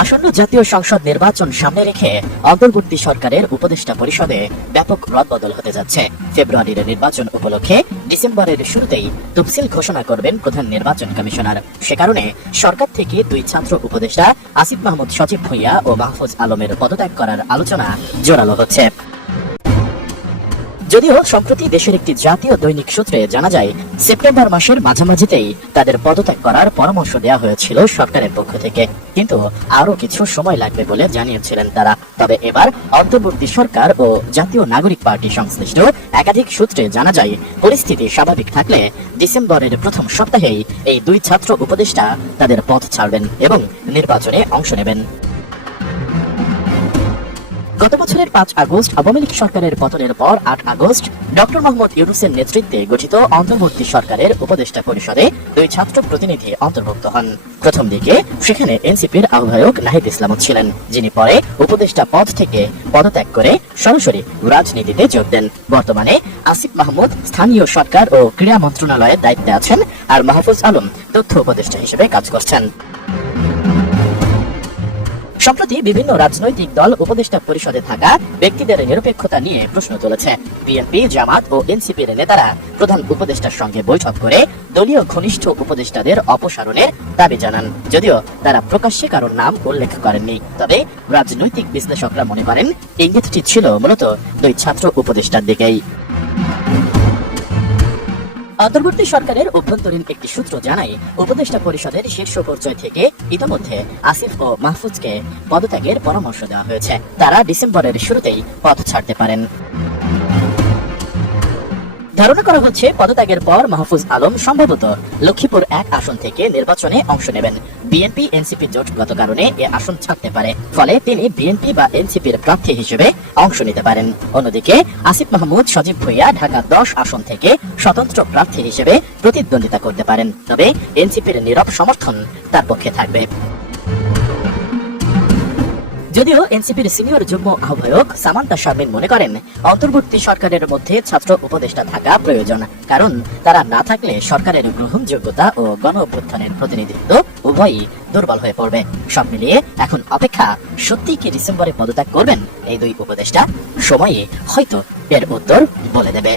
আসন্ন জাতীয় সংসদ নির্বাচন সামনে রেখে অন্তর্বর্তী সরকারের উপদেষ্টা পরিষদে ব্যাপক রদবদল হতে যাচ্ছে। ফেব্রুয়ারির নির্বাচন উপলক্ষে ডিসেম্বরের শুরুতেই তফসিল ঘোষণা করবেন প্রধান নির্বাচন কমিশনার। সে কারণে সরকার থেকে দুই ছাত্র উপদেষ্টা আসিফ মাহমুদ সজীব ভুঁইয়া ও মাহফুজ আলমের পদত্যাগ করার আলোচনা জোরালো হচ্ছে। যদিও সম্প্রতি দেশের একটি জাতীয় দৈনিক সূত্রে জানা যায়, সেপ্টেম্বর মাসের মাঝামাঝিতেই তাদের পদত্যাগ করার পরামর্শ দেওয়া হয়েছিল সরকারের পক্ষ থেকে, কিন্তু আরো কিছু সময় লাগবে বলে জানিয়েছিলেন তারা। তবে এবার অন্তর্বর্তী সরকার ও জাতীয় নাগরিক পার্টি সংশ্লিষ্ট একাধিক সূত্রে জানা যায়, পরিস্থিতি স্বাভাবিক থাকলে ডিসেম্বরের প্রথম সপ্তাহেই এই দুই ছাত্র উপদেষ্টা তাদের পদ ছাড়বেন এবং নির্বাচনে অংশ নেবেন। গত বছরের 5 আগস্ট আওয়ামী লীগ সরকারের পতনের পর 8 আগস্ট ডক্টর মোহাম্মদ ইউনূসের নেতৃত্বে গঠিত অন্তর্বর্তী সরকারের উপদেষ্টা পরিষদে দুই ছাত্র প্রতিনিধি অন্তর্ভুক্ত হন। প্রথম দিকে সেখানে এনসিপির আহ্বায়ক নাহিদ ইসলাম ছিলেন, যিনি পরে উপদেষ্টা পদ থেকে পদত্যাগ করে সরাসরি রাজনীতিতে যোগ দেন। বর্তমানে আসিফ মাহমুদ স্থানীয় সরকার ও ক্রীড়া মন্ত্রণালয়ের দায়িত্বে আছেন, আর মাহফুজ আলম তথ্য উপদেষ্টা হিসেবে কাজ করছেন। সম্প্রতি বিভিন্ন রাজনৈতিক দল উপদেষ্টা পরিষদে থাকা ব্যক্তিদের নিরপেক্ষতা নিয়ে প্রশ্ন তুলেছে। বিএনপি, জামাত ও এনসিপির নেতারা প্রধান উপদেষ্টার সঙ্গে বৈঠক করে দলীয় ঘনিষ্ঠ উপদেষ্টাদের অপসারণের দাবি জানান, যদিও তারা প্রকাশ্যে কারোর নাম উল্লেখ করেননি। তবে রাজনৈতিক বিশ্লেষকরা মনে করেন ইঙ্গিতটি ছিল মূলত দুই ছাত্র উপদেষ্টার দিকেই। অন্তর্বর্তী সরকারের অভ্যন্তরীণ একটি সূত্র জানায়, উপদেষ্টা পরিষদের শীর্ষ পর্যায় থেকে ইতিমধ্যে আসিফ ও মাহফুজকে পদত্যাগের পরামর্শ দেওয়া হয়েছে। তারা ডিসেম্বরের শুরুতেই পদ ছাড়তে পারেন। ধারণা করা হচ্ছে পদত্যাগের পর মাহফুজ আলম সম্ভবত লক্ষ্মীপুর 1 আসন থেকে নির্বাচনে অংশ নেবেন। বিএনপি এনসিপি জোটগত কারণে এ আসন ছাড়তে পারে, ফলে তিনি বিএনপি বা এনসিপির প্রার্থী হিসেবে অংশ নিতে পারেন। অন্যদিকে আসিফ মাহমুদ সজীব ভুঁইয়া ঢাকা 10 আসন থেকে স্বতন্ত্র প্রার্থী হিসেবে প্রতিদ্বন্দ্বিতা করতে পারেন, তবে এনসিপির নীরব সমর্থন তার পক্ষে থাকবে। যদিও এনসিপির সিনিয়র যুগ্ম আহ্বায়ক সামান্তা শারমিন মনে করেন, অন্তর্বর্তী সরকারের মধ্যে ছাত্র উপদেষ্টা থাকা প্রয়োজন, কারণ তারা না থাকলে সরকারের গ্রহণযোগ্যতা ও গণ অভ্যুত্থানের প্রতিনিধিত্ব উভয়ই দুর্বল হয়ে পড়বে। সব মিলিয়ে এখন অপেক্ষা, সত্যি কি ডিসেম্বরে পদত্যাগ করবেন এই দুই উপদেষ্টা? সময়ই হয়তো এর উত্তর বলে দেবে।